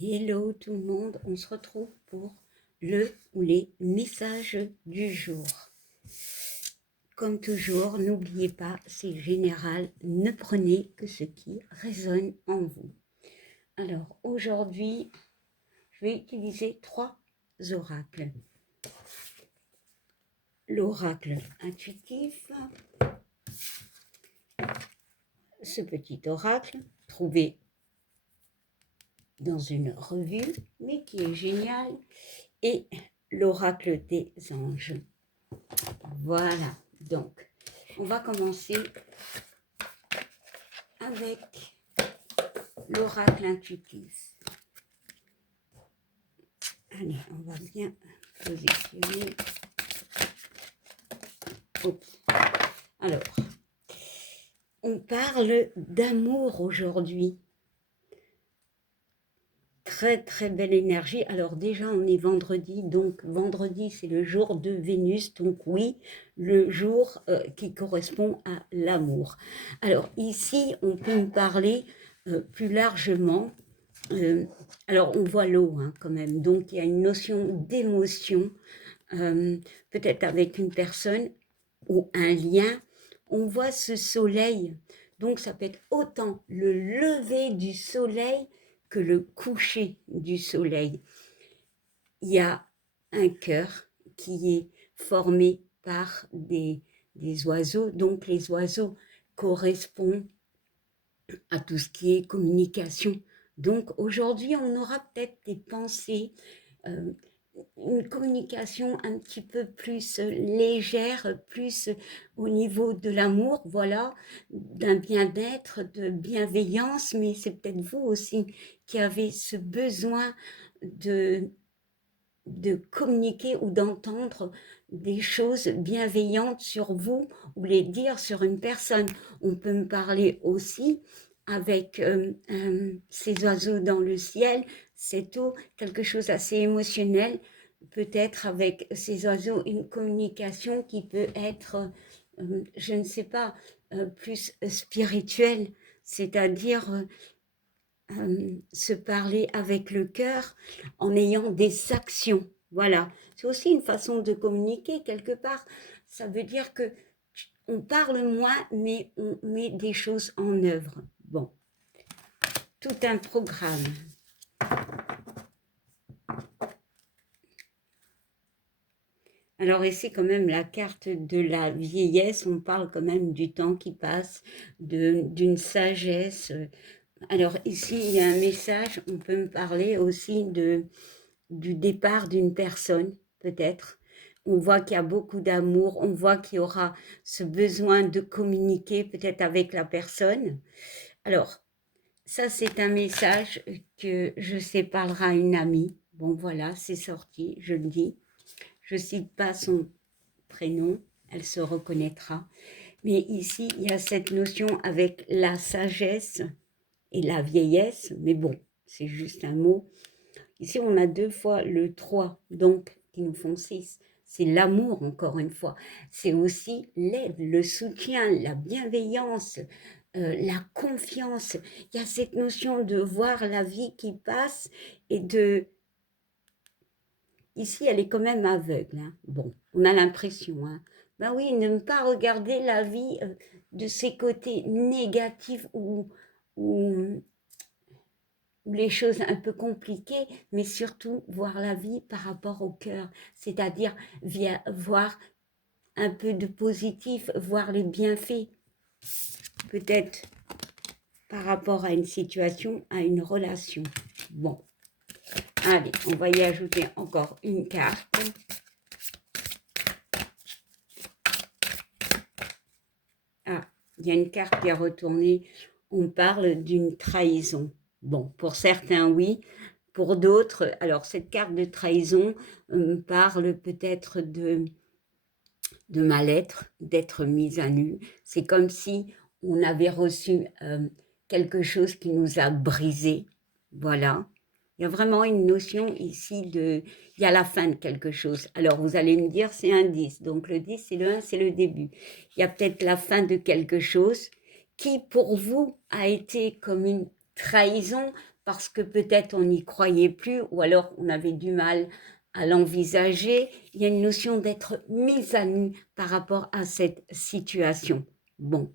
Hello tout le monde, on se retrouve pour le ou les messages du jour. Comme toujours, n'oubliez pas, c'est général, ne prenez que ce qui résonne en vous. Alors aujourd'hui, je vais utiliser 3 oracles. L'oracle intuitif, ce petit oracle trouvé dans une revue, mais qui est génial, et l'oracle des anges. Voilà, donc on va commencer avec l'oracle intuitif. Allez, on va bien positionner. Oups. Alors, on parle d'amour aujourd'hui. Très très belle énergie. Alors déjà on est vendredi, donc vendredi c'est le jour de Vénus, donc oui, le jour qui correspond à l'amour. Alors ici on peut me parler plus largement. Alors on voit l'eau quand même, donc il y a une notion d'émotion, peut-être avec une personne ou un lien. On voit ce soleil, donc ça peut être autant le lever du soleil que le coucher du soleil. Il y a un cœur qui est formé par des oiseaux, donc les oiseaux correspondent à tout ce qui est communication. Donc aujourd'hui, on aura peut-être des pensées, une communication un petit peu plus légère, plus au niveau de l'amour, voilà, d'un bien-être, de bienveillance, mais c'est peut-être vous aussi qui avez ce besoin de, de communiquer ou d'entendre des choses bienveillantes sur vous ou les dire sur une personne. On peut me parler aussi avec ces oiseaux dans le ciel, cette eau, quelque chose assez émotionnel, peut-être avec ces oiseaux une communication qui peut être, je ne sais pas, plus spirituelle, c'est-à-dire se parler avec le cœur en ayant des actions. Voilà, c'est aussi une façon de communiquer quelque part. Ça veut dire que on parle moins, mais on met des choses en œuvre. Bon, tout un programme. Alors ici quand même la carte de la vieillesse, on parle quand même du temps qui passe, d'une sagesse. Alors ici il y a un message, on peut me parler aussi du départ d'une personne, peut-être. On voit qu'il y a beaucoup d'amour, on voit qu'il y aura ce besoin de communiquer peut-être avec la personne. Alors, ça c'est un message que je sais parlera à une amie. Bon voilà, c'est sorti, je le dis. Je ne cite pas son prénom, elle se reconnaîtra. Mais ici, il y a cette notion avec la sagesse et la vieillesse, mais bon, c'est juste un mot. Ici, on a 2 fois le 3, donc qui nous font 6. C'est l'amour, encore une fois. C'est aussi l'aide, le soutien, la bienveillance, la confiance. Il y a cette notion de voir la vie qui passe et de... Ici, elle est quand même aveugle. Bon, on a l'impression. Ben oui, ne pas regarder la vie de ses côtés négatifs ou les choses un peu compliquées, mais surtout voir la vie par rapport au cœur, c'est-à-dire voir un peu de positif, voir les bienfaits, peut-être par rapport à une situation, à une relation. Bon, allez, on va y ajouter encore une carte. Ah, il y a une carte qui est retournée, on parle d'une trahison. Bon, pour certains, oui. Pour d'autres, alors cette carte de trahison parle peut-être de mal-être, d'être mise à nu. C'est comme si on avait reçu quelque chose qui nous a brisé. Voilà. Il y a vraiment une notion ici de... Il y a la fin de quelque chose. Alors, vous allez me dire, c'est un 10. Donc, le 10, c'est le 1, c'est le début. Il y a peut-être la fin de quelque chose qui, pour vous, a été comme une trahison parce que peut-être on n'y croyait plus ou alors on avait du mal à l'envisager. Il y a une notion d'être mise à nu par rapport à cette situation. Bon,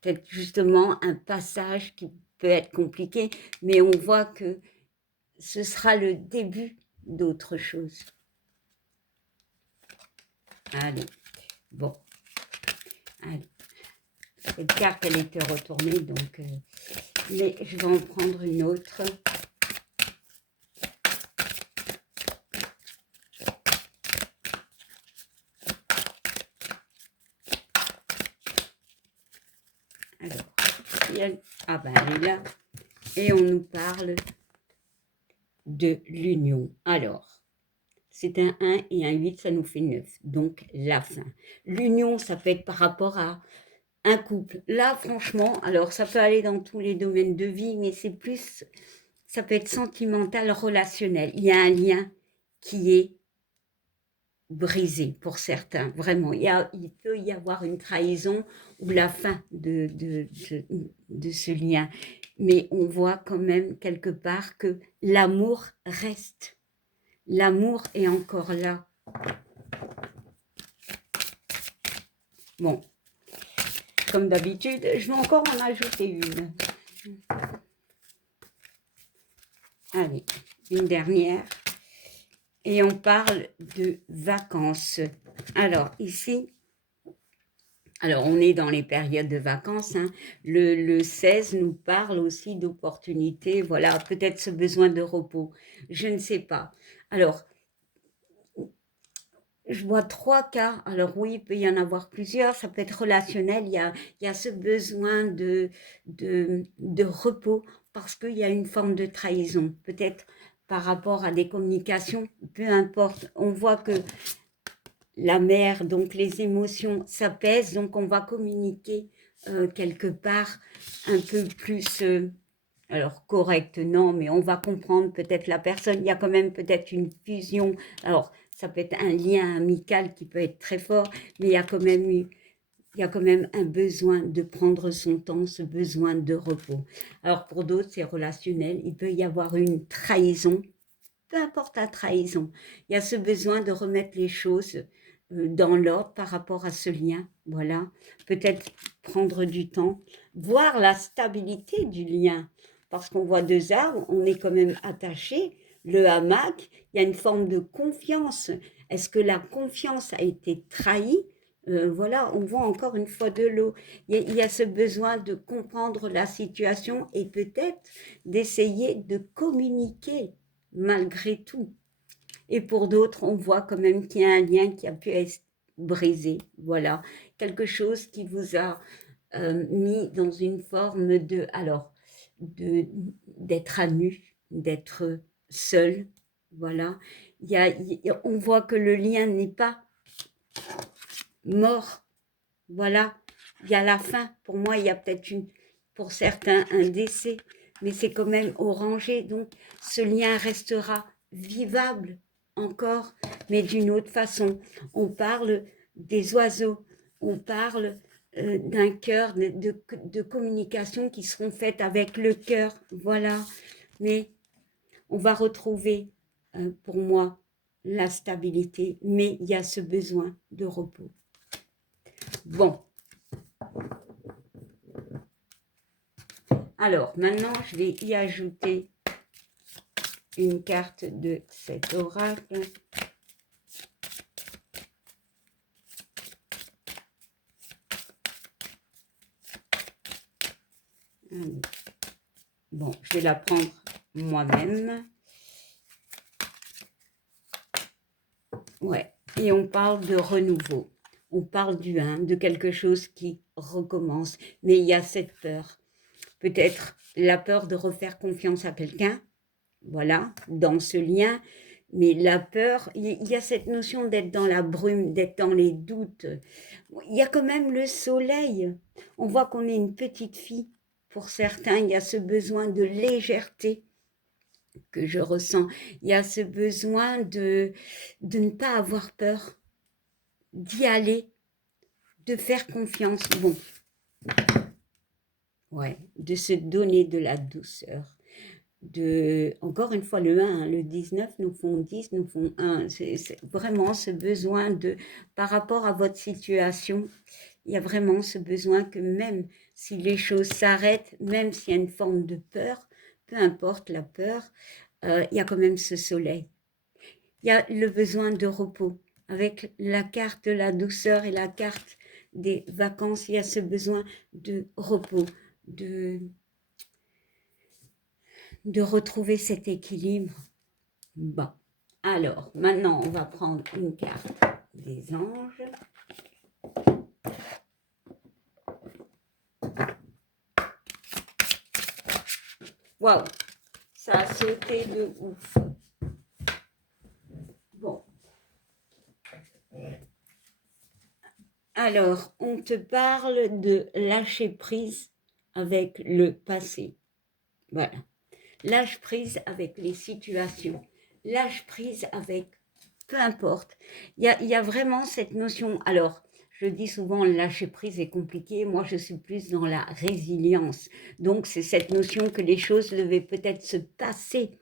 peut-être justement un passage qui peut être compliqué, mais on voit que ce sera le début d'autre chose. Allez, bon, allez. Cette carte, elle était retournée, donc... mais je vais en prendre une autre. Alors, ah ben elle est là. Et on nous parle de l'union. Alors, c'est un 1 et un 8, ça nous fait 9. Donc, la fin. L'union, ça peut être par rapport à un couple. Là, franchement, alors ça peut aller dans tous les domaines de vie, mais c'est plus, ça peut être sentimental, relationnel. Il y a un lien qui est brisé pour certains, vraiment. Il peut y avoir une trahison ou la fin de ce lien. Mais on voit quand même quelque part que l'amour reste. L'amour est encore là. Bon, comme d'habitude, je vais encore en ajouter une. Allez, une dernière. Et on parle de vacances. Alors, ici, alors on est dans les périodes de vacances. Hein. Le 16 nous parle aussi d'opportunités. Voilà, peut-être ce besoin de repos. Je ne sais pas. Alors, je vois 3 cas. Alors oui, il peut y en avoir plusieurs. Ça peut être relationnel. Il y a ce besoin de repos parce qu'il y a une forme de trahison. Peut-être par rapport à des communications, peu importe. On voit que la mère, donc les émotions s'apaisent, donc on va communiquer quelque part un peu plus... alors correct, non, mais on va comprendre peut-être la personne. Il y a quand même peut-être une fusion. Alors, ça peut être un lien amical qui peut être très fort, mais il y a quand même un besoin de prendre son temps, ce besoin de repos. Alors, pour d'autres, c'est relationnel. Il peut y avoir une trahison, peu importe la trahison. Il y a ce besoin de remettre les choses dans l'ordre par rapport à ce lien. Voilà. Peut-être prendre du temps, voir la stabilité du lien. Parce qu'on voit 2 arbres, on est quand même attaché. Le hamac, il y a une forme de confiance. Est-ce que la confiance a été trahie? Voilà, on voit encore une fois de l'eau. Il y a ce besoin de comprendre la situation et peut-être d'essayer de communiquer malgré tout. Et pour d'autres, on voit quand même qu'il y a un lien qui a pu être brisé. Voilà, quelque chose qui vous a mis dans une forme de, alors, d'être à nu, d'être seul. Voilà, on voit que le lien n'est pas mort. Voilà, il y a la fin. Pour moi, il y a peut-être pour certains, un décès, mais c'est quand même orangé. Donc, ce lien restera vivable encore, mais d'une autre façon. On parle des oiseaux, on parle d'un cœur, de communication qui seront faites avec le cœur. Voilà, mais on va retrouver, pour moi, la stabilité, mais il y a ce besoin de repos. Bon. Alors, maintenant, je vais y ajouter une carte de cet oracle. Bon, je vais la prendre moi-même. Ouais, et on parle de renouveau. On parle du 1, de quelque chose qui recommence. Mais il y a cette peur. Peut-être la peur de refaire confiance à quelqu'un. Voilà, dans ce lien. Mais la peur, il y a cette notion d'être dans la brume, d'être dans les doutes. Il y a quand même le soleil. On voit qu'on est une petite fille. Pour certains, il y a ce besoin de légèreté que je ressens. Il y a ce besoin de ne pas avoir peur, d'y aller, de faire confiance. Bon, ouais, de se donner de la douceur. Encore une fois, le 1, hein, le 19 nous font 10, nous font 1. C'est vraiment ce besoin par rapport à votre situation, il y a vraiment ce besoin que même si les choses s'arrêtent, même s'il y a une forme de peur, peu importe la peur, il y a quand même ce soleil. Il y a le besoin de repos. Avec la carte de la douceur et la carte des vacances, il y a ce besoin de repos, de, de retrouver cet équilibre. Bon, alors maintenant on va prendre une carte des anges. Waouh, ça a sauté de ouf. Bon. Alors, on te parle de lâcher prise avec le passé. Voilà. Lâche prise avec les situations. Lâche prise avec peu importe. Il y a vraiment cette notion. Alors, je dis souvent lâcher prise est compliqué. Moi, je suis plus dans la résilience. Donc, c'est cette notion que les choses devaient peut-être se passer.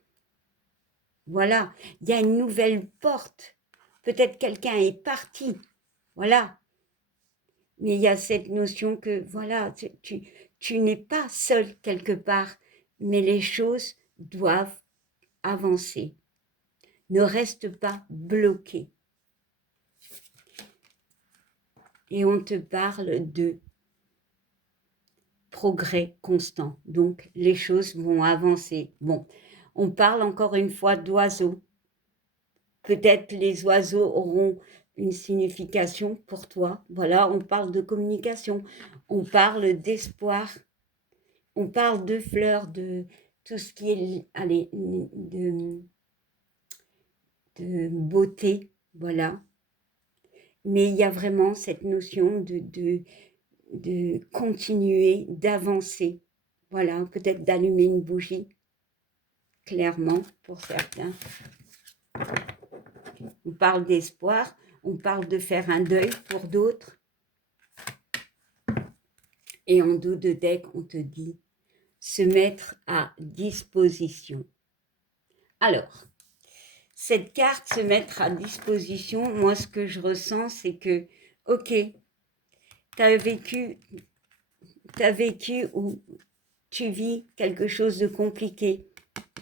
Voilà. Il y a une nouvelle porte. Peut-être quelqu'un est parti. Voilà. Mais il y a cette notion que, voilà, tu n'es pas seul quelque part, mais les choses doivent avancer. Ne reste pas bloqué. Et on te parle de progrès constant. Donc, les choses vont avancer. Bon, on parle encore une fois d'oiseaux. Peut-être les oiseaux auront une signification pour toi. Voilà, on parle de communication. On parle d'espoir. On parle de fleurs, de tout ce qui est, allez, de beauté. Voilà. Mais il y a vraiment cette notion de continuer, d'avancer. Voilà, peut-être d'allumer une bougie, clairement, pour certains. On parle d'espoir, on parle de faire un deuil pour d'autres. Et en dos de deck, on te dit se mettre à disposition. Alors, cette carte se mettre à disposition, moi ce que je ressens, c'est que, ok, tu as vécu ou tu vis quelque chose de compliqué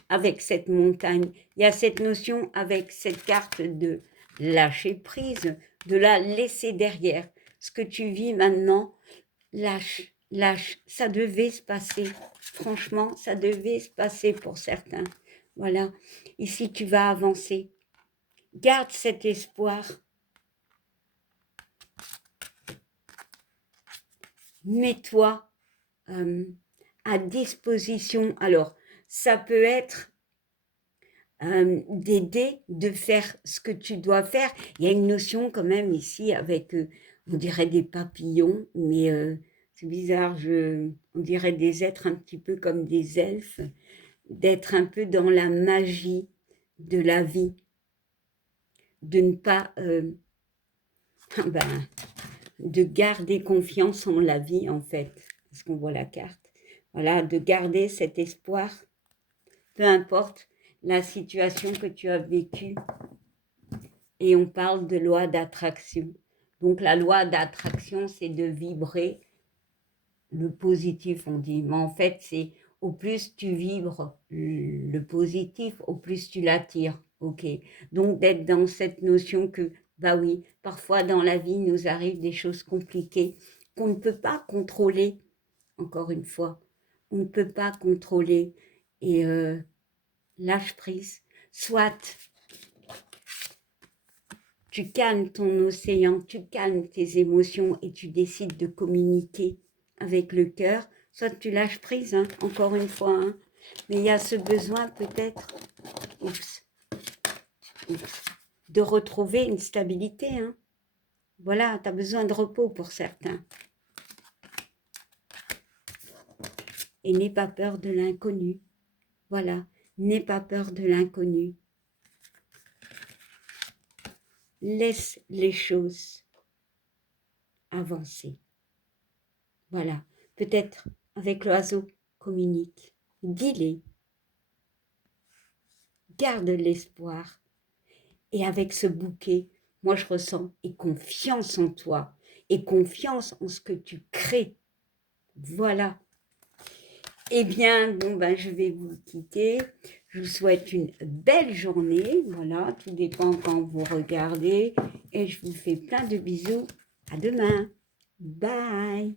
avec cette montagne. Il y a cette notion avec cette carte de lâcher prise, de la laisser derrière. Ce que tu vis maintenant, lâche, lâche. Ça devait se passer. Franchement, ça devait se passer pour certains. Voilà. Ici, tu vas avancer. Garde cet espoir. Mets-toi à disposition. Alors, ça peut être d'aider, de faire ce que tu dois faire. Il y a une notion quand même ici avec, on dirait des papillons, mais c'est bizarre, on dirait des êtres un petit peu comme des elfes, d'être un peu dans la magie de la vie, de ne pas, de garder confiance en la vie en fait, parce qu'on voit la carte. Voilà, de garder cet espoir, peu importe la situation que tu as vécue. Et on parle de loi d'attraction. Donc la loi d'attraction, c'est de vibrer le positif, on dit. Mais en fait, c'est au plus tu vibres le positif, au plus tu l'attires. Ok. Donc d'être dans cette notion que, bah oui, parfois dans la vie, nous arrivent des choses compliquées qu'on ne peut pas contrôler. Encore une fois, on ne peut pas contrôler. Et lâche prise. Soit tu calmes ton océan, tu calmes tes émotions et tu décides de communiquer avec le cœur, soit tu lâches prise, hein, encore une fois. Hein. Mais il y a ce besoin peut-être de retrouver une stabilité. Hein. Voilà, tu as besoin de repos pour certains. Et n'aie pas peur de l'inconnu. Voilà, n'aie pas peur de l'inconnu. Laisse les choses avancer. Voilà, peut-être avec l'oiseau, communique. Dis-les, garde l'espoir. Et avec ce bouquet, moi je ressens et confiance en toi, et confiance en ce que tu crées. Voilà. Eh bien, bon, ben, je vais vous quitter. Je vous souhaite une belle journée. Voilà, tout dépend quand vous regardez. Et je vous fais plein de bisous. À demain. Bye.